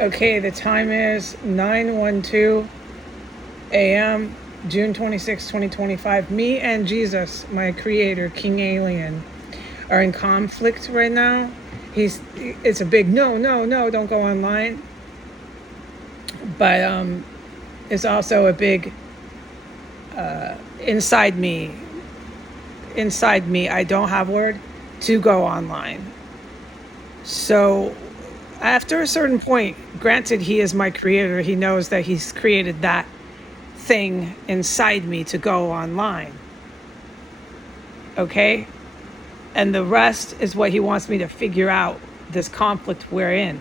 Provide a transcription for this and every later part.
Okay, the time is 9:12 a.m., June 26, 2025. Me and Jesus, my creator, King Alien, are in conflict right now. It's a big no, don't go online. But it's also a big inside me, I don't have word to go online. So after a certain point, granted, he is my creator, he knows that he's created that thing inside me to go online. Okay? And the rest is what he wants me to figure out, this conflict we're in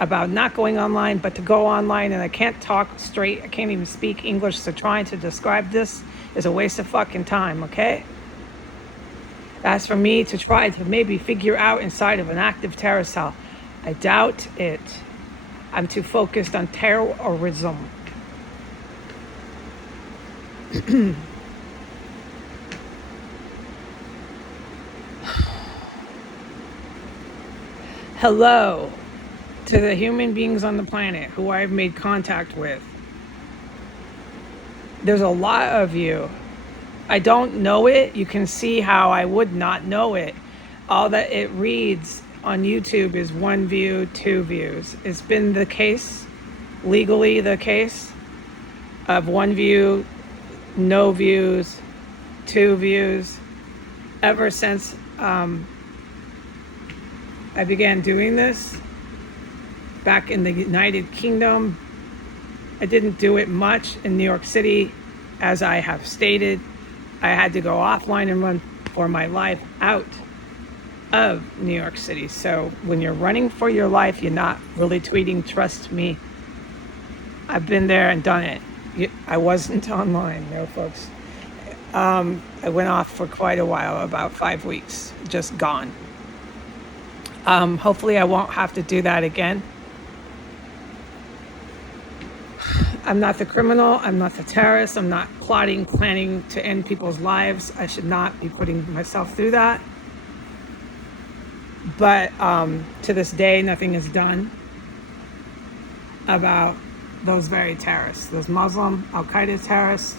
about not going online, but to go online. And I can't talk straight. I can't even speak English. So trying to describe this is a waste of fucking time. Okay? That's for me to try to maybe figure out inside of an active terror cell. I doubt it. I'm too focused on terrorism. Hello to the human beings on the planet who I've made contact with. There's a lot of you. I don't know it. You can see how I would not know it. All that it reads on YouTube is 1 view, 2 views. It's been the case, legally the case, of 1 view, no views, 2 views, ever since I began doing this back in the United Kingdom. I didn't do it much in New York City, as I have stated. I had to go offline and run for my life out of New York City. So when you're running for your life, you're not really tweeting, trust me. I've been there and done it. I wasn't online, no folks. I went off for quite a while, about 5 weeks, just gone. Hopefully I won't have to do that again. I'm not the criminal. I'm not the terrorist. I'm not plotting, planning to end people's lives. I should not be putting myself through that. But to this day, nothing is done about those very terrorists, those Muslim Al-Qaeda terrorists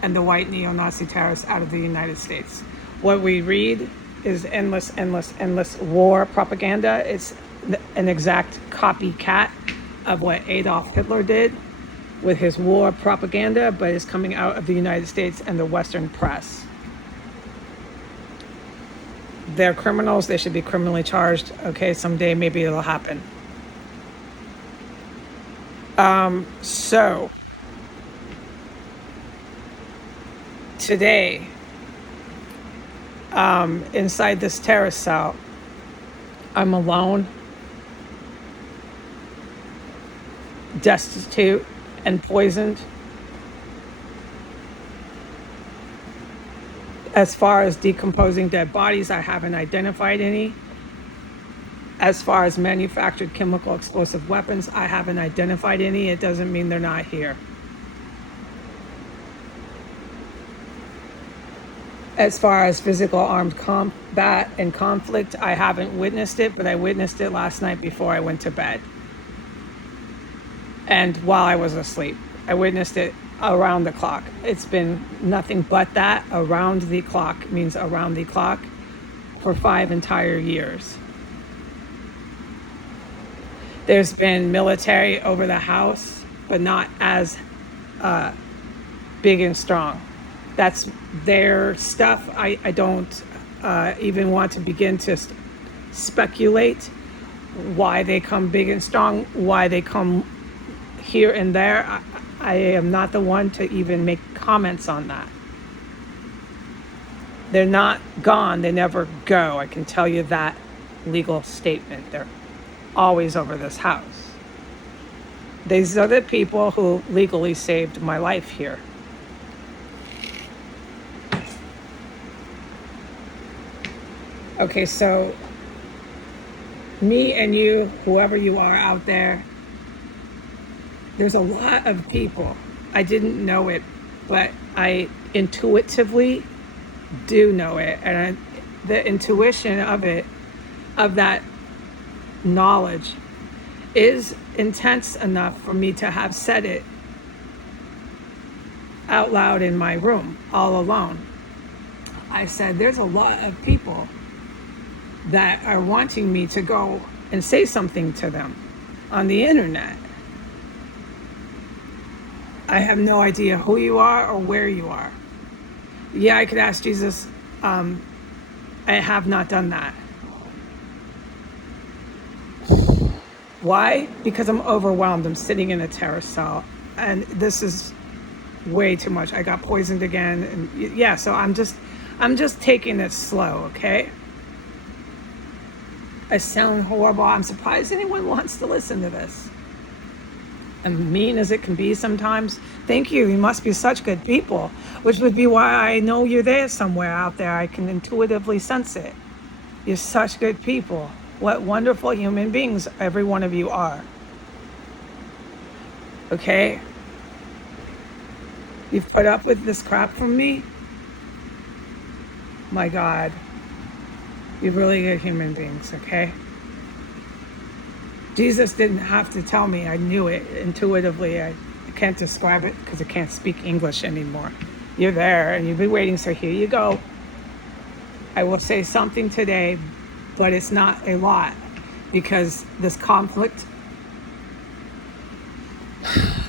and the white neo-Nazi terrorists out of the United States. What we read is endless war propaganda. It's an exact copycat of what Adolf Hitler did with his war propaganda, but it's coming out of the United States and the Western press. They're criminals. They should be criminally charged. Okay, someday maybe it'll happen. So today, inside this terrorist cell, I'm alone, destitute, and poisoned. As far as decomposing dead bodies, I haven't identified any. As far as manufactured chemical explosive weapons, I haven't identified any. It doesn't mean they're not here. As far as physical armed combat and conflict, I haven't witnessed it, but I witnessed it last night before I went to bed. And while I was asleep, I witnessed it around the clock. It's been nothing but that. Around the clock means around the clock for 5 entire years. There's been military over the house, but not as big and strong. That's their stuff. I don't even want to begin to speculate why they come big and strong, why they come here and there. I am not the one to even make comments on that. They're not gone. They never go. I can tell you that legal statement. They're always over this house. These are the people who legally saved my life here. Okay, so me and you, whoever you are out there, there's a lot of people. I didn't know it, but I intuitively do know it. And the intuition of it, of that knowledge, is intense enough for me to have said it out loud in my room all alone. I said, there's a lot of people that are wanting me to go and say something to them on the internet. I have no idea who you are or where you are. Yeah, I could ask Jesus. I have not done that. Why? Because I'm overwhelmed. I'm sitting in a terrace cell, and this is way too much. I got poisoned again, and yeah, so I'm just taking it slow, okay? I sound horrible. I'm surprised anyone wants to listen to this. And mean as it can be sometimes. Thank you. You must be such good people, which would be why I know you're there somewhere out there. I can intuitively sense it. You're such good people. What wonderful human beings every one of you are. Okay? You've put up with this crap from me? My God. You're really good human beings, okay? Jesus didn't have to tell me. I knew it intuitively. I can't describe it because I can't speak English anymore. You're there and you've been waiting, so here you go. I will say something today, but it's not a lot because this conflict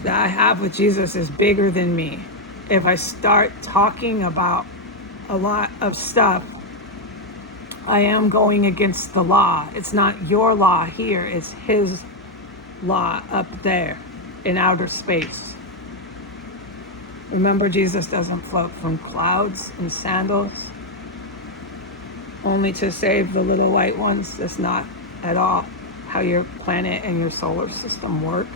that I have with Jesus is bigger than me. If I start talking about a lot of stuff, I am going against the law. It's not your law here, it's his law up there in outer space. Remember, Jesus doesn't float from clouds in sandals only to save the little light ones. That's not at all how your planet and your solar system work.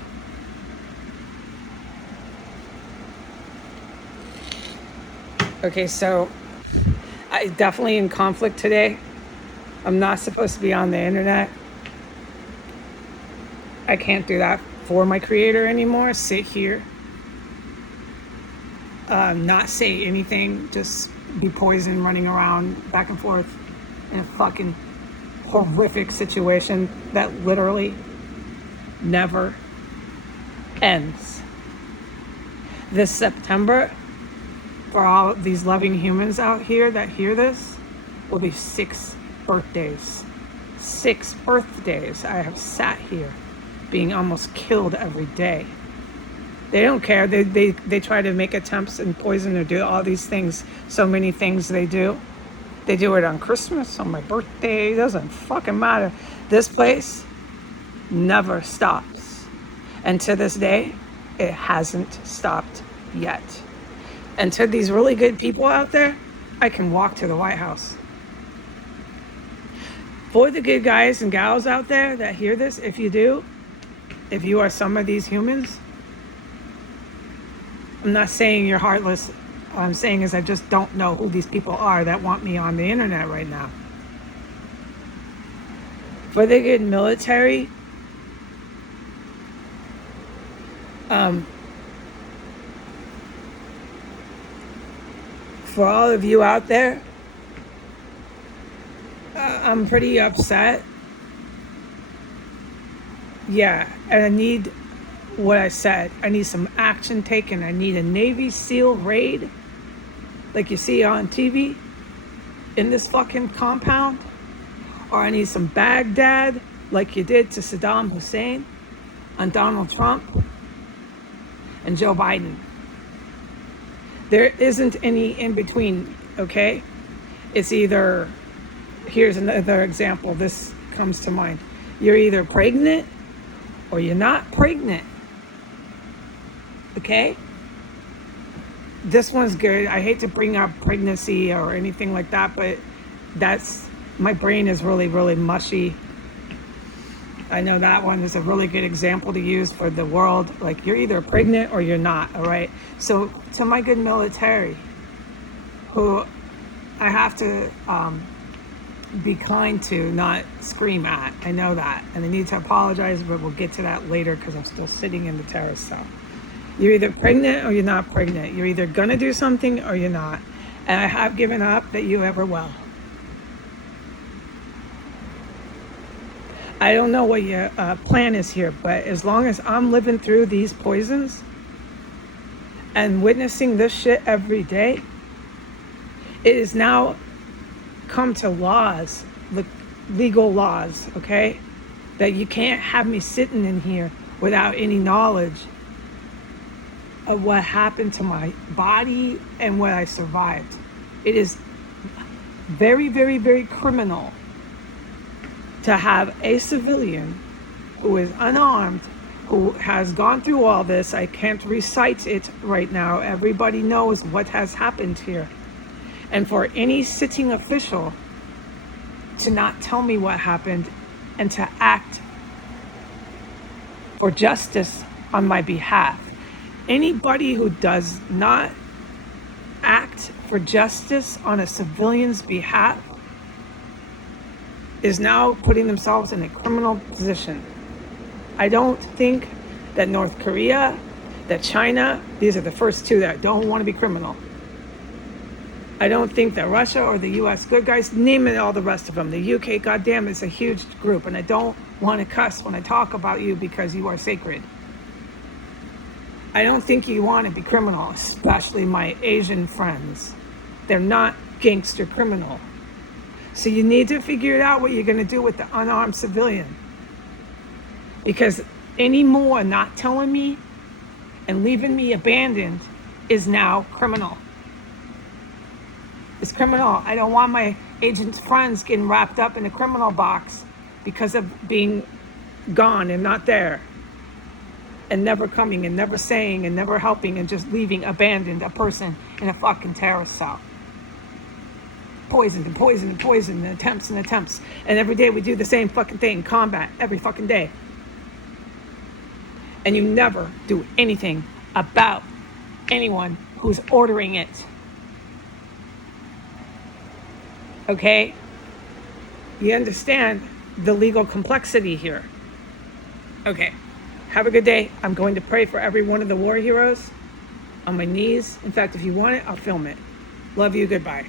Okay, so I definitely in conflict today. I'm not supposed to be on the internet. I can't do that for my creator anymore. Sit here, not say anything, just be poisoned, running around back and forth in a fucking horrific situation that literally never ends. This September, for all these loving humans out here that hear this, will be 6 birthdays. 6 birthdays I have sat here being almost killed every day. They don't care. They try to make attempts and poison or do all these things. So many things they do. They do it on Christmas, on my birthday. It doesn't fucking matter. This place never stops. And to this day, it hasn't stopped yet. And to these really good people out there, I can walk to the White House. For the good guys and gals out there that hear this, if you are some of these humans, I'm not saying you're heartless. All I'm saying is I just don't know who these people are that want me on the internet right now. For the good military, for all of you out there, I'm pretty upset. Yeah, and I need what I said. I need some action taken. I need a Navy SEAL raid like you see on TV in this fucking compound. Or I need some Baghdad like you did to Saddam Hussein on Donald Trump and Joe Biden. There isn't any in between, okay? It's either, here's another example, this comes to mind. You're either pregnant or you're not pregnant, okay? This one's good. I hate to bring up pregnancy or anything like that, but my brain is really, really mushy. I know that one is a really good example to use for the world. Like, you're either pregnant or you're not, all right? So to my good military, who I have to be kind to, not scream at. I know that. And I need to apologize, but we'll get to that later because I'm still sitting in the terrace cell. You're either pregnant or you're not pregnant. You're either going to do something or you're not. And I have given up that you ever will. I don't know what your plan is here, but as long as I'm living through these poisons and witnessing this shit every day, it is now come to laws, legal laws, okay? That you can't have me sitting in here without any knowledge of what happened to my body and what I survived. It is very, very, very criminal to have a civilian who is unarmed, who has gone through all this. I can't recite it right now. Everybody knows what has happened here. And for any sitting official to not tell me what happened and to act for justice on my behalf. Anybody who does not act for justice on a civilian's behalf is now putting themselves in a criminal position. I don't think that North Korea, that China, these are the first two that don't want to be criminal. I don't think that Russia or the US, good guys, name it, all the rest of them. The UK, goddamn, is a huge group, and I don't want to cuss when I talk about you because you are sacred. I don't think you want to be criminal, especially my Asian friends. They're not gangster criminal. So you need to figure it out what you're going to do with the unarmed civilian. Because any more not telling me and leaving me abandoned is now criminal. It's criminal. I don't want my agent's friends getting wrapped up in a criminal box because of being gone and not there. And never coming and never saying and never helping and just leaving abandoned a person in a fucking terrorist cell. Poison and poison and poison and attempts and attempts. And every day we do the same fucking thing, combat, every fucking day. And you never do anything about anyone who's ordering it. Okay? You understand the legal complexity here. Okay. Have a good day. I'm going to pray for every one of the war heroes on my knees. In fact, if you want it, I'll film it. Love you. Goodbye.